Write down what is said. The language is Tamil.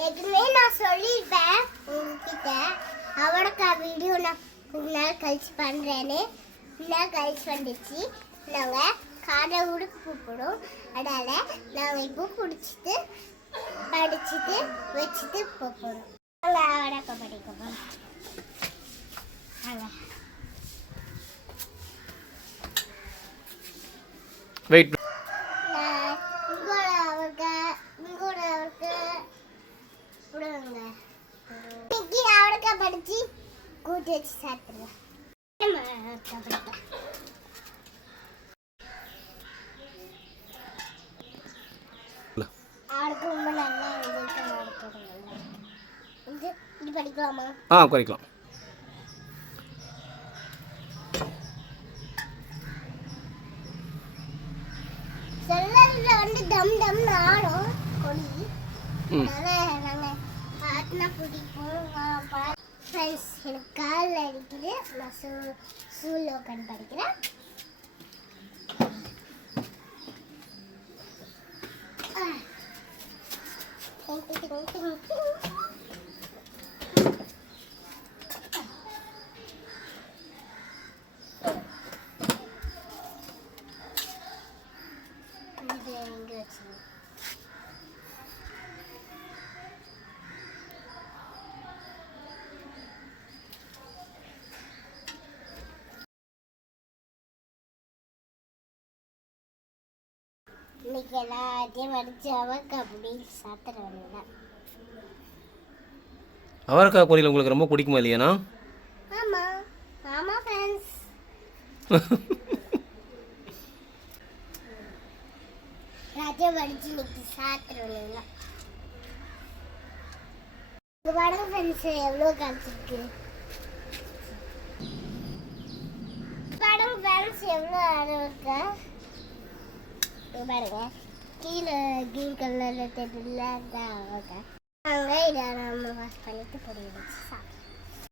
ஏற்கனவே நான் சொல்லியிருப்பேன் உங்ககிட்ட அவரைக்காய் வீடியோ நான் கொஞ்ச நாள் கழிச்சு பண்ணுறேன்னு. இன்னும் கழிச்சு வந்துச்சு. நாங்கள் காடை உடுக்கு கூப்பிடும். அதனால் நாங்கள் இப்போ குடிச்சிட்டு படிச்சுட்டு வச்சுட்டு போகிறோம். நாங்கள் அவரைக்காய் படிக்க போகிறோம். வெயிட் அவரைக்காய் படிச்சு கூட்டி வச்சு சாப்பிடுவேன். ரொம்ப நல்லா இது படிக்கலாமா? குறைக்கலாம். செல்லல்ல வந்து டம் டம் ஆடும் கொடி. அதனால நாங்கள் பாட்டினா பிடிக்கும். ஃப்ரெண்ட்ஸ், எனக்கு காலில் அடிக்குது. நான் ஸ்கூலில் உட்காந்து படிக்கிறேன். இன்னைக்கு எல்லாத்தையும் வடிச்சு அவரைக்காய் பொரியல் சாப்பிட்றேன். அவரைக்காய் பொரியல் உங்களுக்கு ரொம்ப பிடிக்குமா இல்லையாண்ணா? ஆமாம் ஆமாம் ஃப்ரெண்ட்ஸ். எல்லாத்தையும் வடிச்சு இன்னைக்கு சாப்பிட்றேன். பாருங்க ஃப்ரெண்ட்ஸ், எவ்வளோ காய்ச்சிருக்கு பாருங்க ஃப்ரெண்ட்ஸ், எவ்வளோ அளவுக்கு பாருங்க. கீழே கிரீன் கலரில் தெரியல. நாங்கள் இதை நம்ம வாஷ் பண்ணிட்டு பொரியல் வச்சு சாப்பிடுவோம்.